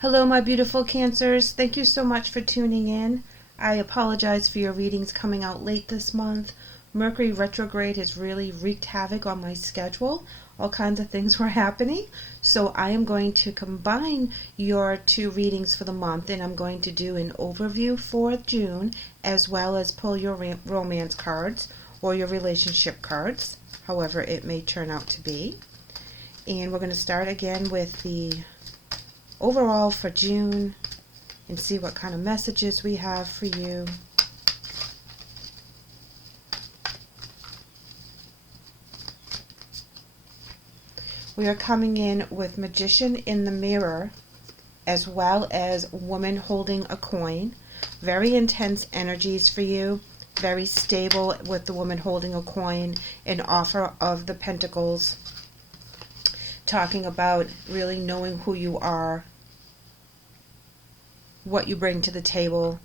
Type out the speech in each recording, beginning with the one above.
Hello, my beautiful Cancers. Thank you so much for tuning in. I apologize for your readings coming out late this month. Mercury retrograde has really wreaked havoc on my schedule. All kinds of things were happening. So I am going to combine your two readings for the month, and I'm going to do an overview for June as well as pull your romance cards or your relationship cards, however it may turn out to be. And we're going to start again with the overall for June and see what kind of messages we have for you. We are coming in with Magician in the Mirror as well as Woman Holding a Coin. Very intense energies for you. Very stable with the Woman Holding a Coin, an offer of the Pentacles. Talking about really knowing who you are, what you bring to the table.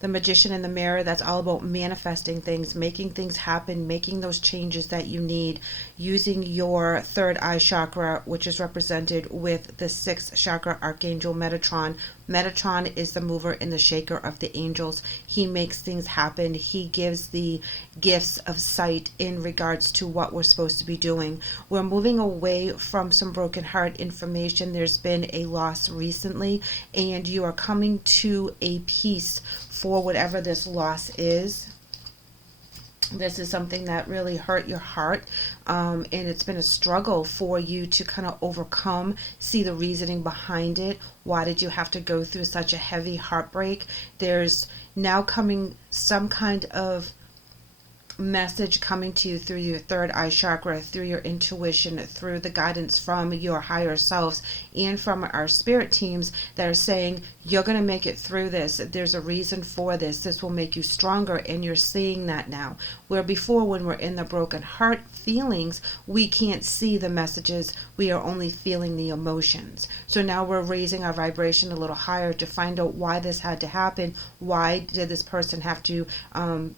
The Magician in the Mirror, that's all about manifesting things, making things happen, making those changes that you need, using your third eye chakra, which is represented with the sixth chakra archangel Metatron. Metatron is the mover and the shaker of the angels. He makes things happen. He gives the gifts of sight in regards to what we're supposed to be doing. We're moving away from some broken heart information. There's been a loss recently, and you are coming to a peace for whatever this loss is. This is something that really hurt your heart, and it's been a struggle for you to kind of overcome, see the reasoning behind it. Why did you have to go through such a heavy heartbreak? There's now coming some kind of message coming to you through your third eye chakra, through your intuition, through the guidance from your higher selves and from our spirit teams that are saying you're going to make it through this. There's a reason for this. This will make you stronger, and you're seeing that now. Where before, when we're in the broken heart feelings, we can't see the messages. We are only feeling the emotions. So now we're raising our vibration a little higher to find out why this had to happen. Why did this person have to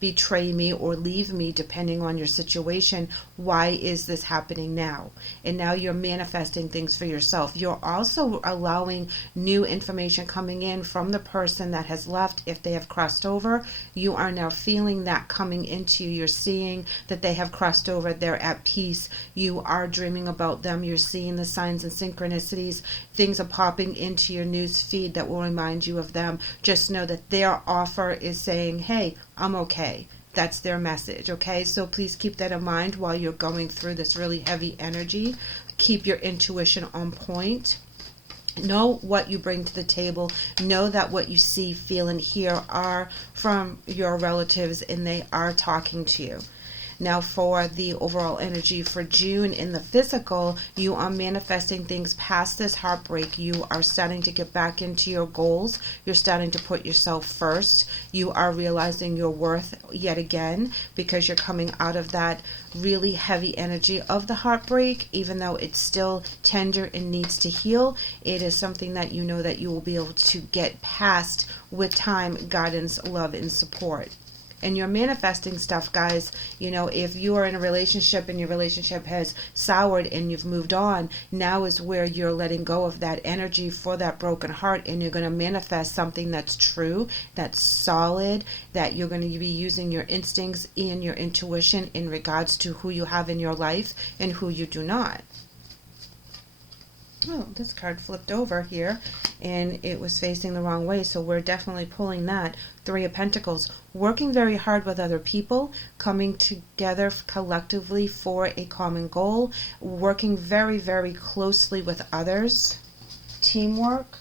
betray me or leave me, depending on your situation? Why is this happening now? And now you're manifesting things for yourself. You're also allowing new information coming in from the person that has left. If they have crossed over, you are now feeling that coming into you. You're seeing that they have crossed over. They're at peace. You are dreaming about them. You're seeing the signs and synchronicities. Things are popping into your news feed that will remind you of them. Just know that their offer is saying, hey, I'm okay. That's their message, okay? So please keep that in mind while you're going through this really heavy energy. Keep your intuition on point. Know what you bring to the table. Know that what you see, feel, and hear are from your relatives, and they are talking to you. Now for the overall energy for June in the physical, you are manifesting things past this heartbreak. You are starting to get back into your goals. You're starting to put yourself first. You are realizing your worth yet again, because you're coming out of that really heavy energy of the heartbreak. Even though it's still tender and needs to heal, it is something that you know that you will be able to get past with time, guidance, love, and support. And you're manifesting stuff, guys. You know, if you are in a relationship and your relationship has soured and you've moved on, now is where you're letting go of that energy for that broken heart, and you're going to manifest something that's true, that's solid, that you're going to be using your instincts and your intuition in regards to who you have in your life and who you do not. Oh, this card flipped over here and it was facing the wrong way, so we're definitely pulling that. Three of Pentacles. Working very hard with other people, coming together collectively for a common goal, working very, very closely with others. Teamwork.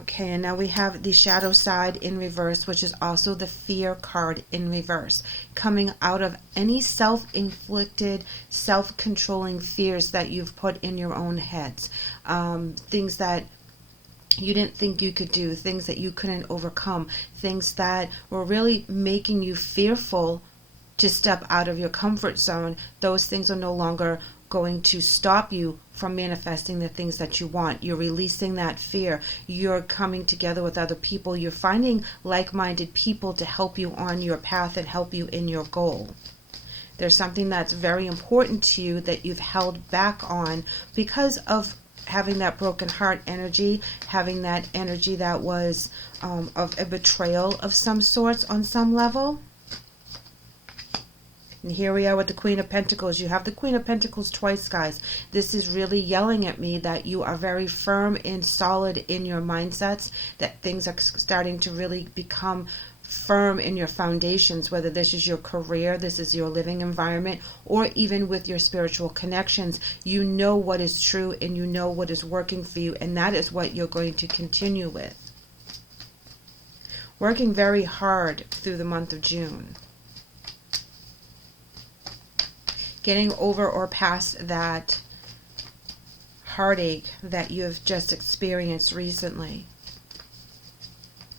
Okay, and now we have the shadow side in reverse, which is also the fear card in reverse. Coming out of any self-inflicted, self-controlling fears that you've put in your own heads. Things that you didn't think you could do, things that you couldn't overcome, things that were really making you fearful to step out of your comfort zone. Those things are no longer going to stop you from manifesting the things that you want. You're releasing that fear. You're coming together with other people. You're finding like-minded people to help you on your path and help you in your goal. There's something that's very important to you that you've held back on because of having that broken heart energy, having that energy that was of a betrayal of some sorts on some level. And here we are with the Queen of Pentacles. You have the Queen of Pentacles twice, guys. This is really yelling at me that you are very firm and solid in your mindsets, that things are starting to really become firm in your foundations, whether this is your career, this is your living environment, or even with your spiritual connections. You know what is true and you know what is working for you, and that is what you're going to continue with. Working very hard through the month of June. Getting over or past that heartache that you have just experienced recently.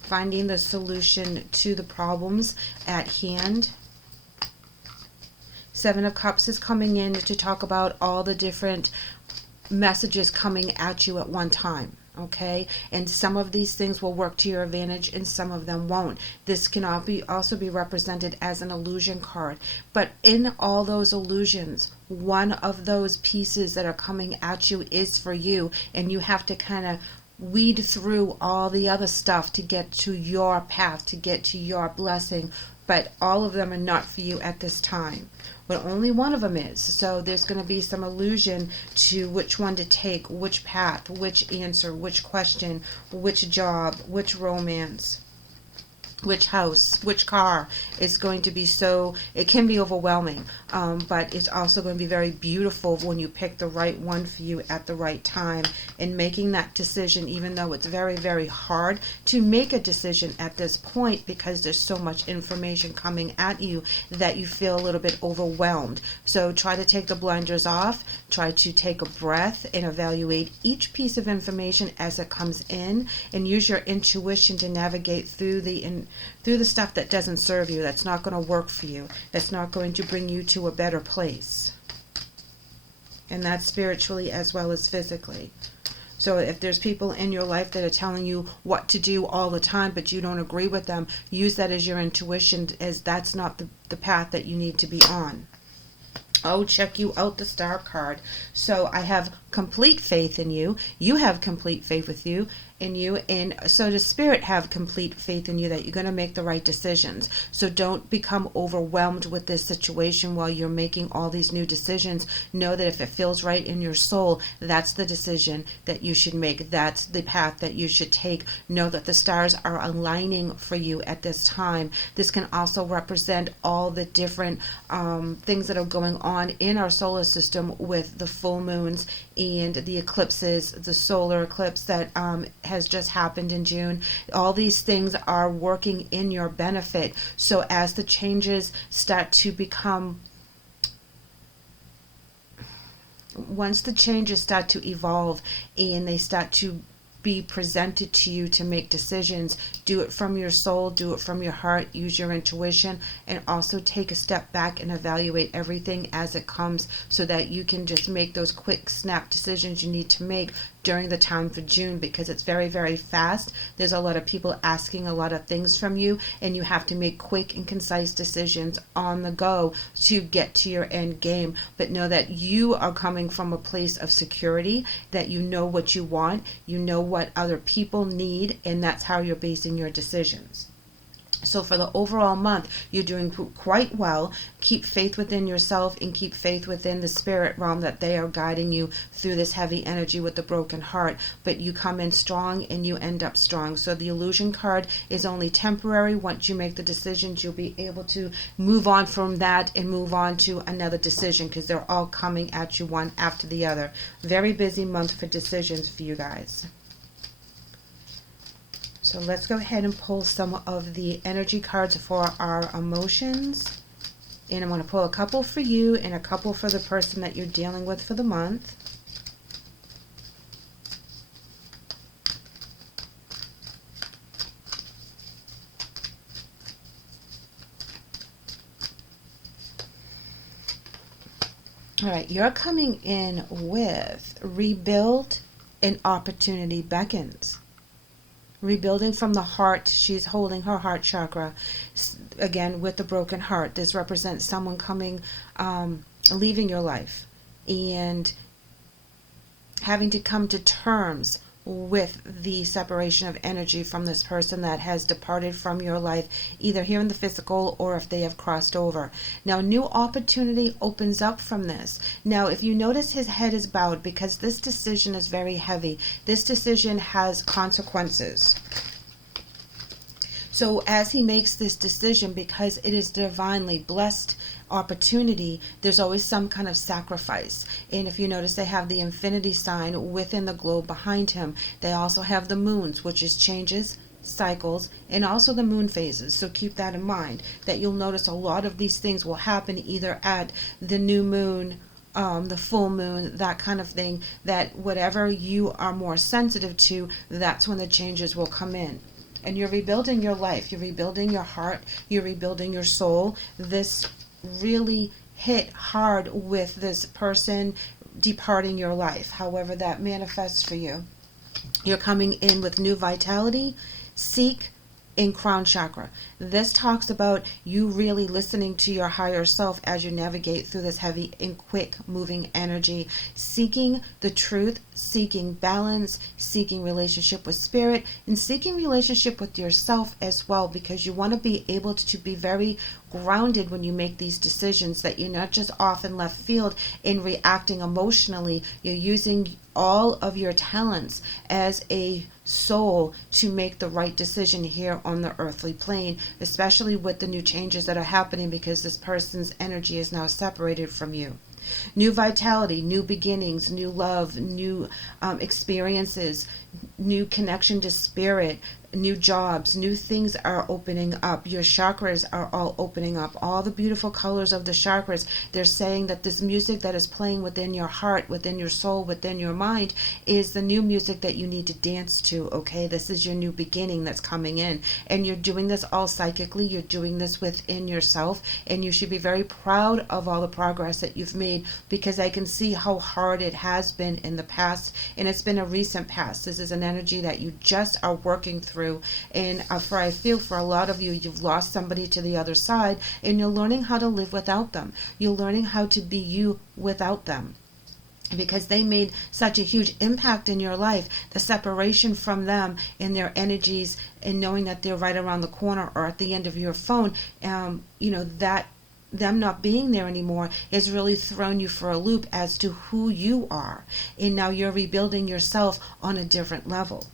Finding the solution to the problems at hand. Seven of Cups is coming in to talk about all the different messages coming at you at one time. Okay, and some of these things will work to your advantage and some of them won't. This can also be represented as an illusion card, but in all those illusions, one of those pieces that are coming at you is for you, and you have to kind of weed through all the other stuff to get to your path, to get to your blessing, but all of them are not for you at this time. But only one of them is. So there's going to be some illusion to which one to take, which path, which answer, which question, which job, which romance, which house, which car is going to be so, it can be overwhelming, but it's also going to be very beautiful when you pick the right one for you at the right time, and making that decision, even though it's very, very hard to make a decision at this point because there's so much information coming at you that you feel a little bit overwhelmed. So try to take the blinders off, try to take a breath and evaluate each piece of information as it comes in, and use your intuition to navigate through the stuff that doesn't serve you, that's not going to work for you, that's not going to bring you to a better place. And that's spiritually as well as physically. So if there's people in your life that are telling you what to do all the time, but you don't agree with them, use that as your intuition, as that's not the path that you need to be on. Oh, check you out, the Star card. So I have complete faith in you. You have complete faith in you, and so does Spirit have complete faith in you that you're going to make the right decisions. So don't become overwhelmed with this situation while you're making all these new decisions. Know that if it feels right in your soul, that's the decision that you should make. That's the path that you should take. Know that the stars are aligning for you at this time. This can also represent all the different things that are going on in our solar system with the full moons and the eclipses, the solar eclipse that has just happened in June. All these things are working in your benefit. So as the changes start to become, once the changes start to evolve and they start to be presented to you to make decisions, do it from your soul, do it from your heart, use your intuition, and also take a step back and evaluate everything as it comes so that you can just make those quick snap decisions you need to make during the time for June, because it's very, very fast. There's a lot of people asking a lot of things from you, and you have to make quick and concise decisions on the go to get to your end game. But know that you are coming from a place of security, that you know what you want, you know what other people need, and that's how you're basing your decisions. So for the overall month, you're doing quite well. Keep faith within yourself and keep faith within the spirit realm that they are guiding you through this heavy energy with the broken heart. But you come in strong and you end up strong. So the illusion card is only temporary. Once you make the decisions, you'll be able to move on from that and move on to another decision, because they're all coming at you one after the other. Very busy month for decisions for you guys. So let's go ahead and pull some of the energy cards for our emotions. And I'm going to pull a couple for you and a couple for the person that you're dealing with for the month. All right, you're coming in with rebuild and opportunity beckons. Rebuilding from the heart, she's holding her heart chakra. Again, with the broken heart, this represents someone coming, leaving your life, and having to come to terms with the separation of energy from this person that has departed from your life, either here in the physical or if they have crossed over. Now, new opportunity opens up from this. Now, if you notice, his head is bowed because this decision is very heavy. This decision has consequences. So as he makes this decision, because it is divinely blessed opportunity, there's always some kind of sacrifice. And if you notice, they have the infinity sign within the globe behind him. They also have the moons, which is changes, cycles, and also the moon phases. So keep that in mind, that you'll notice a lot of these things will happen either at the new moon, the full moon, that kind of thing, that whatever you are more sensitive to, that's when the changes will come in. And you're rebuilding your life, you're rebuilding your heart, you're rebuilding your soul. This really hit hard with this person departing your life, however that manifests for you. You're coming in with new vitality, seek, in crown chakra. This talks about you really listening to your higher self as you navigate through this heavy and quick moving energy, seeking the truth, seeking balance, seeking relationship with spirit, and seeking relationship with yourself as well, because you want to be able to be very grounded when you make these decisions, that you're not just off in left field in reacting emotionally. You're using all of your talents as a soul to make the right decision here on the earthly plane, especially with the new changes that are happening because this person's energy is now separated from you. New vitality, new beginnings, new love, new experiences, new connection to spirit, new jobs, new things are opening up. Your chakras are all opening up. All the beautiful colors of the chakras, they're saying that this music that is playing within your heart, within your soul, within your mind is the new music that you need to dance to, okay? This is your new beginning that's coming in. And you're doing this all psychically. You're doing this within yourself. And you should be very proud of all the progress that you've made, because I can see how hard it has been in the past. And it's been a recent past. This is an energy that you just are working through. And I feel for a lot of you, you've lost somebody to the other side, and you're learning how to live without them. You're learning how to be you without them, because they made such a huge impact in your life. The separation from them and their energies, and knowing that they're right around the corner or at the end of your phone, that them not being there anymore has really thrown you for a loop as to who you are. And now you're rebuilding yourself on a different level.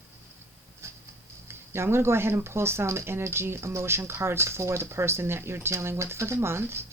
Now I'm going to go ahead and pull some energy emotion cards for the person that you're dealing with for the month.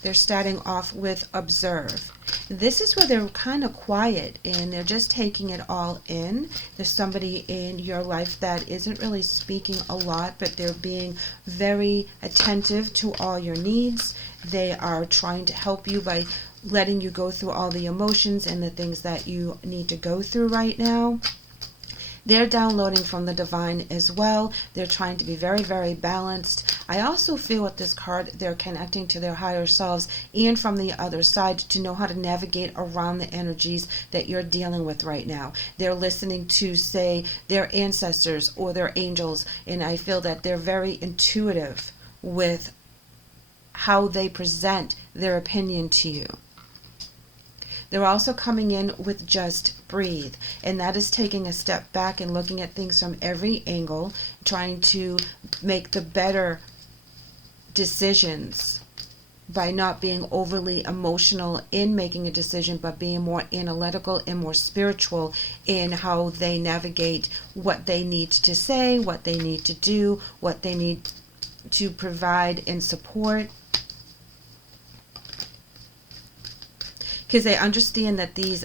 They're starting off with observe. This is where they're kind of quiet and they're just taking it all in. There's somebody in your life that isn't really speaking a lot, but they're being very attentive to all your needs. They are trying to help you by letting you go through all the emotions and the things that you need to go through right now. They're downloading from the divine as well. They're trying to be very, very balanced. I also feel with this card, they're connecting to their higher selves and from the other side to know how to navigate around the energies that you're dealing with right now. They're listening to, say, their ancestors or their angels, and I feel that they're very intuitive with how they present their opinion to you. They're also coming in with just breathe, and that is taking a step back and looking at things from every angle, trying to make the better decisions by not being overly emotional in making a decision, but being more analytical and more spiritual in how they navigate what they need to say, what they need to do, what they need to provide and support. Because they understand that these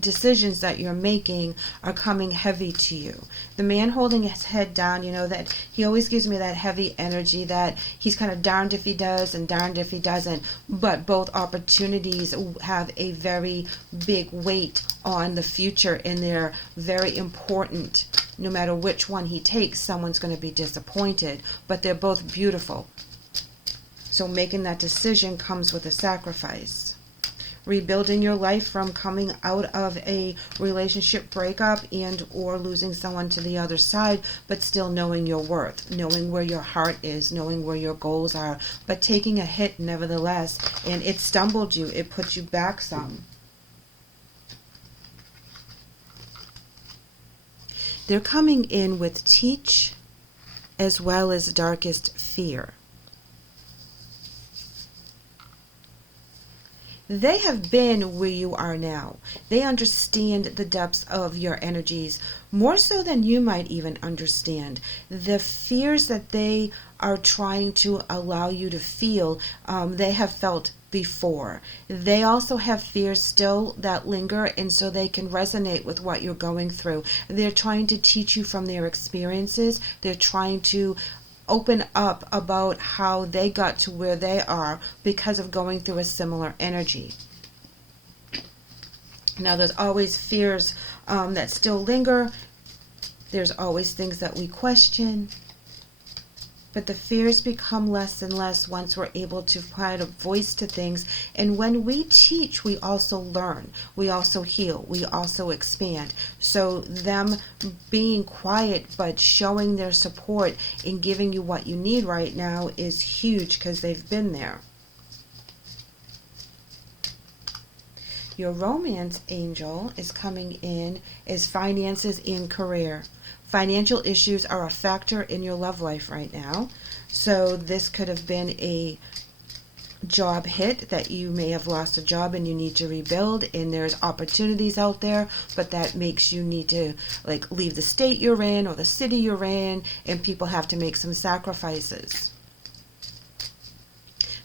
decisions that you're making are coming heavy to you. The man holding his head down, that he always gives me that heavy energy, that he's kind of darned if he does and darned if he doesn't. But both opportunities have a very big weight on the future, and they're very important. No matter which one he takes, someone's going to be disappointed, but they're both beautiful. So making that decision comes with a sacrifice. rebuilding your life from coming out of a relationship breakup and or losing someone to the other side, but still knowing your worth, knowing where your heart is, knowing where your goals are, but taking a hit nevertheless. And it stumbled you, it put you back some. They're coming in with teach as well as darkest fear. They have been where you are now. They understand the depths of your energies more so than you might even understand. The fears that they are trying to allow you to feel, they have felt before. They also have fears still that linger, and so they can resonate with what you're going through. They're trying to teach you from their experiences. They're trying to open up about how they got to where they are because of going through a similar energy. Now, there's always fears that still linger. There's always things that we question. But the fears become less and less once we're able to provide a voice to things. And when we teach, we also learn. We also heal. We also expand. So them being quiet but showing their support and giving you what you need right now is huge because they've been there. Your romance angel is coming in as finances and career. Financial issues are a factor in your love life right now. So this could have been a job hit, that you may have lost a job and you need to rebuild, and there's opportunities out there, but that makes you need to like leave the state you're in or the city you're in, and people have to make some sacrifices.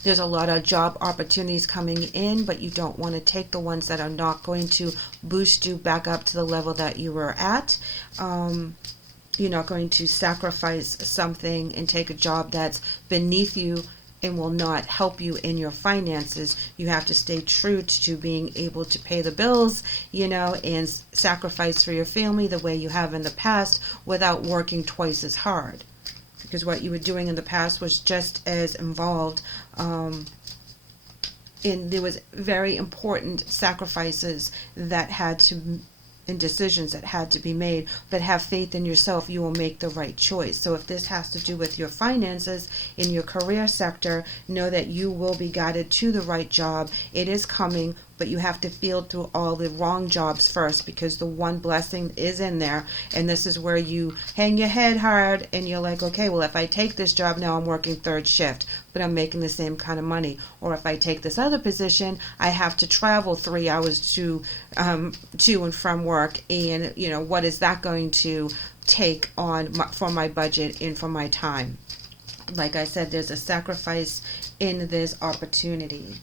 There's a lot of job opportunities coming in, but you don't want to take the ones that are not going to boost you back up to the level that you were at. You're not going to sacrifice something and take a job that's beneath you and will not help you in your finances. You have to stay true to being able to pay the bills, and sacrifice for your family the way you have in the past without working twice as hard. Because what you were doing in the past was just as involved, and there was very important sacrifices that had to, and decisions that had to be made. But have faith in yourself, you will make the right choice. So if this has to do with your finances in your career sector, know that you will be guided to the right job. It is coming, but you have to feel through all the wrong jobs first, because the one blessing is in there. And this is where you hang your head hard and you're like, okay, well, if I take this job now, I'm working third shift, but I'm making the same kind of money. Or if I take this other position, I have to travel 3 hours to and from work. And, what is that going to take on for my budget and for my time? Like I said, there's a sacrifice in this opportunity.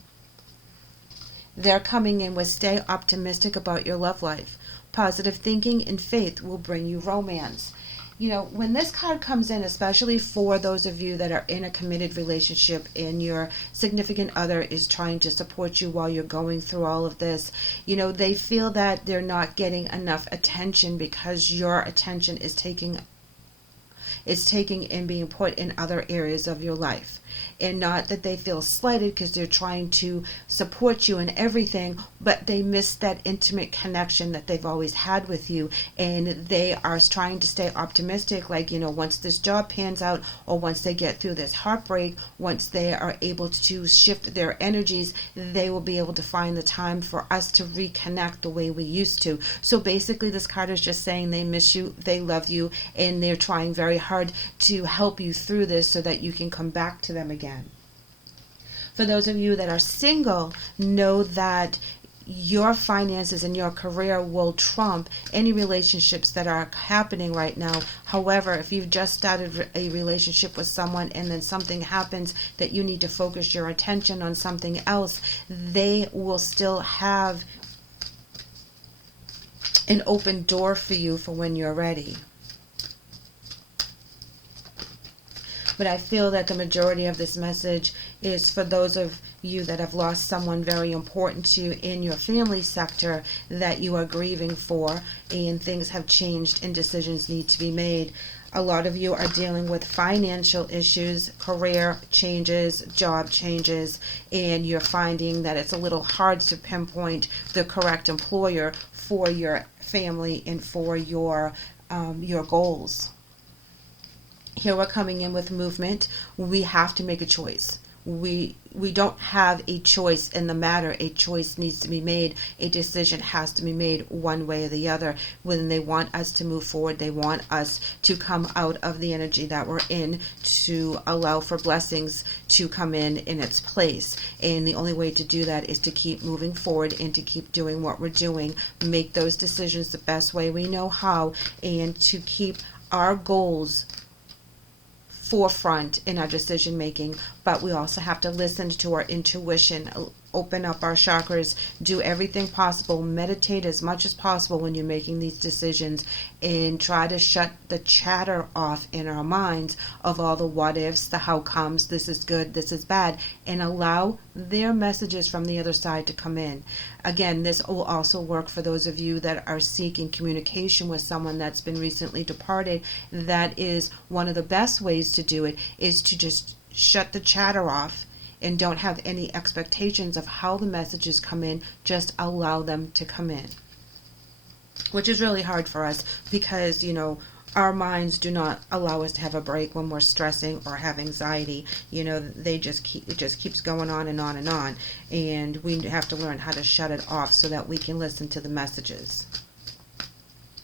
They're coming in with stay optimistic about your love life. Positive thinking and faith will bring you romance. When this card comes in, especially for those of you that are in a committed relationship and your significant other is trying to support you while you're going through all of this, they feel that they're not getting enough attention because your attention is taking and being put in other areas of your life. And not that they feel slighted, because they're trying to support you in everything, but they miss that intimate connection that they've always had with you. And they are trying to stay optimistic, like, once this job pans out, or once they get through this heartbreak, once they are able to shift their energies, they will be able to find the time for us to reconnect the way we used to. So basically, this card is just saying they miss you, they love you, and they're trying very hard to help you through this so that you can come back to them again. For those of you that are single, know that your finances and your career will trump any relationships that are happening right now. However, if you've just started a relationship with someone and then something happens that you need to focus your attention on something else, they will still have an open door for you for when you're ready. But I feel that the majority of this message is for those of you that have lost someone very important to you in your family sector that you are grieving for, and things have changed and decisions need to be made. A lot of you are dealing with financial issues, career changes, job changes, and you're finding that it's a little hard to pinpoint the correct employer for your family and for your goals. Here we're coming in with movement. We have to make a choice. We don't have a choice in the matter. A choice needs to be made. A decision has to be made one way or the other. When they want us to move forward, they want us to come out of the energy that we're in, to allow for blessings to come in its place. And the only way to do that is to keep moving forward and to keep doing what we're doing. Make those decisions the best way we know how, and to keep our goals forefront in our decision making. But we also have to listen to our intuition, open up our chakras, do everything possible, meditate as much as possible when you're making these decisions, and try to shut the chatter off in our minds of all the what ifs, the how comes, this is good, this is bad, and allow their messages from the other side to come in. Again, this will also work for those of you that are seeking communication with someone that's been recently departed. That is one of the best ways to do it, is to just shut the chatter off and don't have any expectations of how the messages come in. Just allow them to come in, which is really hard for us because, our minds do not allow us to have a break when we're stressing or have anxiety. It just keeps going on and on and on, and we have to learn how to shut it off so that we can listen to the messages.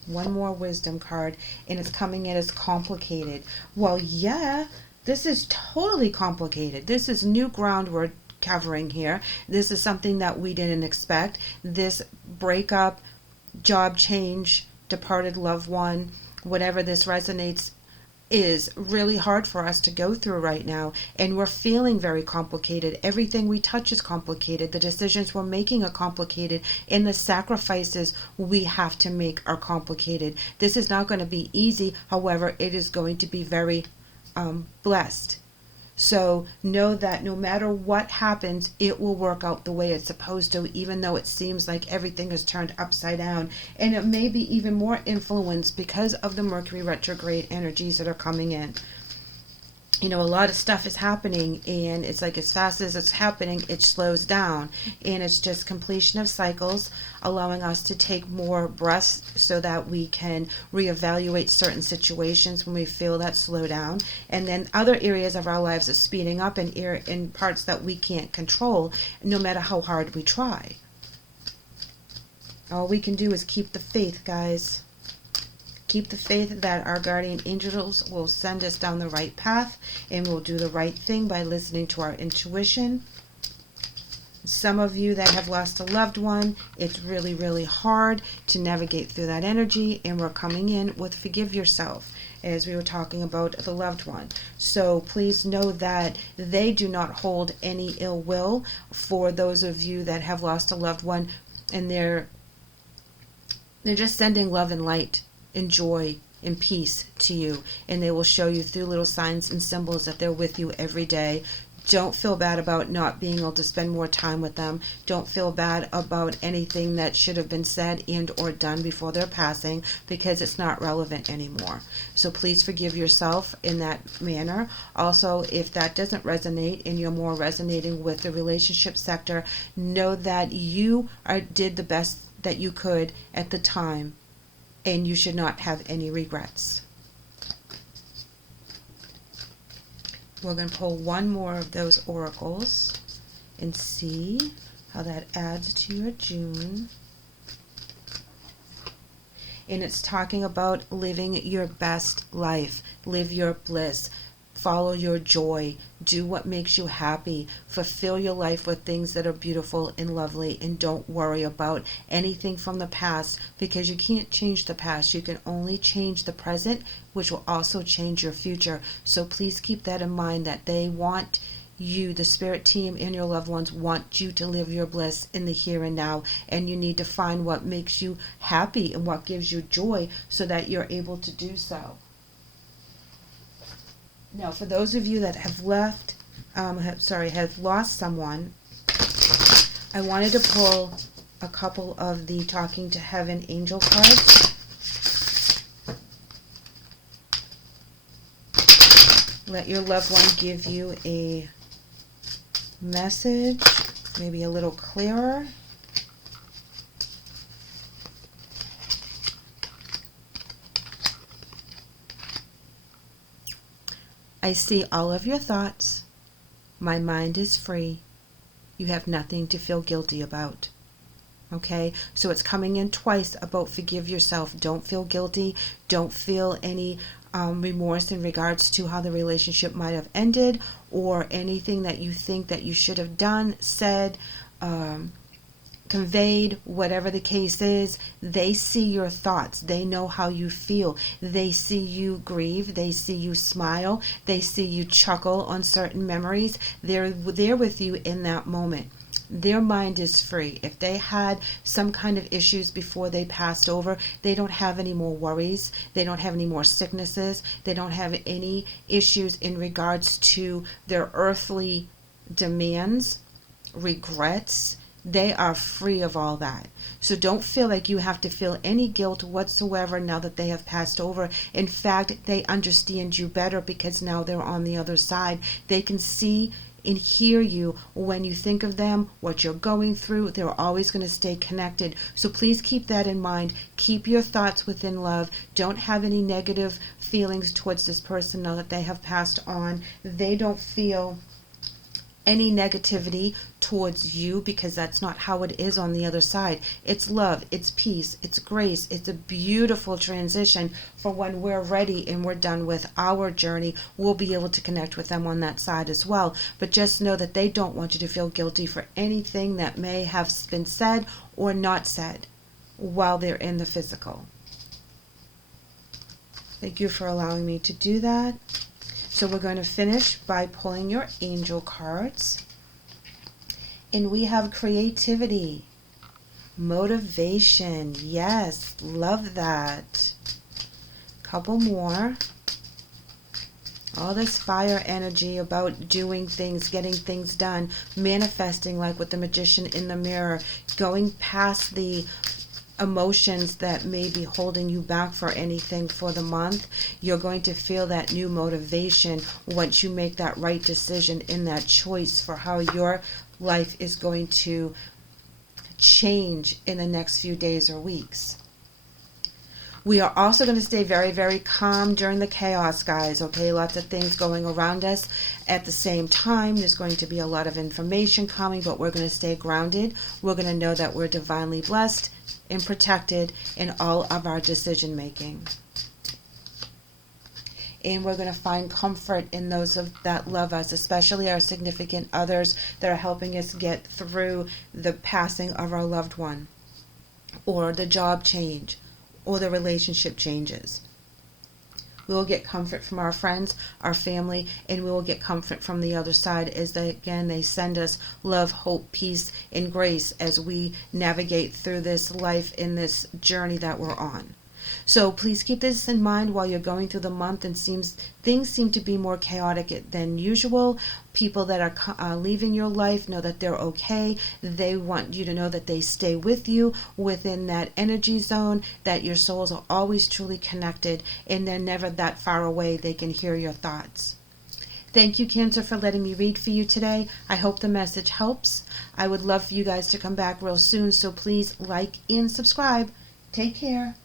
One more wisdom card, and it's coming in as complicated. Well, yeah, this is totally complicated. This is new ground we're covering here. This is something that we didn't expect. This breakup, job change, departed loved one, whatever this resonates, is really hard for us to go through right now. And we're feeling very complicated. Everything we touch is complicated. The decisions we're making are complicated. And the sacrifices we have to make are complicated. This is not going to be easy. However, it is going to be very blessed. So know that no matter what happens, it will work out the way it's supposed to, even though it seems like everything is turned upside down. And it may be even more influenced because of the Mercury retrograde energies that are coming in. A lot of stuff is happening, and it's like as fast as it's happening, it slows down. And it's just completion of cycles, allowing us to take more breaths so that we can reevaluate certain situations when we feel that slow down. And then other areas of our lives are speeding up in parts that we can't control, no matter how hard we try. All we can do is keep the faith, guys. Keep the faith that our guardian angels will send us down the right path, and we'll do the right thing by listening to our intuition. Some of you that have lost a loved one, it's really, really hard to navigate through that energy, and we're coming in with forgive yourself, as we were talking about the loved one. So please know that they do not hold any ill will for those of you that have lost a loved one, and they're just sending love and light and joy and peace to you, and they will show you through little signs and symbols that they're with you every day. Don't feel bad about not being able to spend more time with them. Don't feel bad about anything that should have been said and or done before their passing, because it's not relevant anymore. So please forgive yourself in that manner. Also, if that doesn't resonate and you're more resonating with the relationship sector, know that you did the best that you could at the time, and you should not have any regrets. We're going to pull one more of those oracles and see how that adds to your June. And it's talking about living your best life. Live your bliss. Follow your joy. Do what makes you happy. Fulfill your life with things that are beautiful and lovely, and don't worry about anything from the past, because you can't change the past. You can only change the present, which will also change your future. So please keep that in mind, that they want you, the spirit team and your loved ones, want you to live your bliss in the here and now, and you need to find what makes you happy and what gives you joy so that you're able to do so. Now, for those of you that have have lost someone, I wanted to pull a couple of the Talking to Heaven angel cards. Let your loved one give you a message, maybe a little clearer. I see all of your thoughts. My mind is free. You have nothing to feel guilty about. Okay, so it's coming in twice about forgive yourself. Don't feel guilty. Don't feel any remorse in regards to how the relationship might have ended, or anything that you think that you should have done, said, conveyed, whatever the case is. They see your thoughts. They know how you feel. They see you grieve. They see you smile. They see you chuckle on certain memories. They're there with you in that moment. Their mind is free. If they had some kind of issues before they passed over, they don't have any more worries. They don't have any more sicknesses. They don't have any issues in regards to their earthly demands, regrets. They are free of all that. So don't feel like you have to feel any guilt whatsoever now that they have passed over. In fact, they understand you better because now they're on the other side. They can see and hear you when you think of them, what you're going through. They're always going to stay connected. So please keep that in mind. Keep your thoughts within love. Don't have any negative feelings towards this person now that they have passed on. They don't feel any negativity towards you because that's not how it is on the other side. It's love, it's peace, it's grace. It's a beautiful transition for when we're ready and we're done with our journey. We'll be able to connect with them on that side as well. But just know that they don't want you to feel guilty for anything that may have been said or not said while they're in the physical. Thank you for allowing me to do that. So we're going to finish by pulling your angel cards. And we have creativity, motivation. Yes, love that. Couple more. All this fire energy about doing things, getting things done, manifesting like with the magician in the mirror, going past the emotions that may be holding you back for anything for the month. You're going to feel that new motivation once you make that right decision in that choice for how your life is going to change in the next few days or weeks. We are also going to stay very, very calm during the chaos, guys, okay? Lots of things going around us at the same time. There's going to be a lot of information coming, but we're going to stay grounded. We're going to know that we're divinely blessed and protected in all of our decision making. And we're going to find comfort in those that love us, especially our significant others that are helping us get through the passing of our loved one, or the job change, or the relationship changes. We will get comfort from our friends, our family, and we will get comfort from the other side as they send us love, hope, peace, and grace as we navigate through this life in this journey that we're on. So please keep this in mind while you're going through the month, and things seem to be more chaotic than usual. People that are leaving your life know that they're okay. They want you to know that they stay with you within that energy zone, that your souls are always truly connected, and they're never that far away. They can hear your thoughts. Thank you, Cancer, for letting me read for you today. I hope the message helps. I would love for you guys to come back real soon, so please like and subscribe. Take care.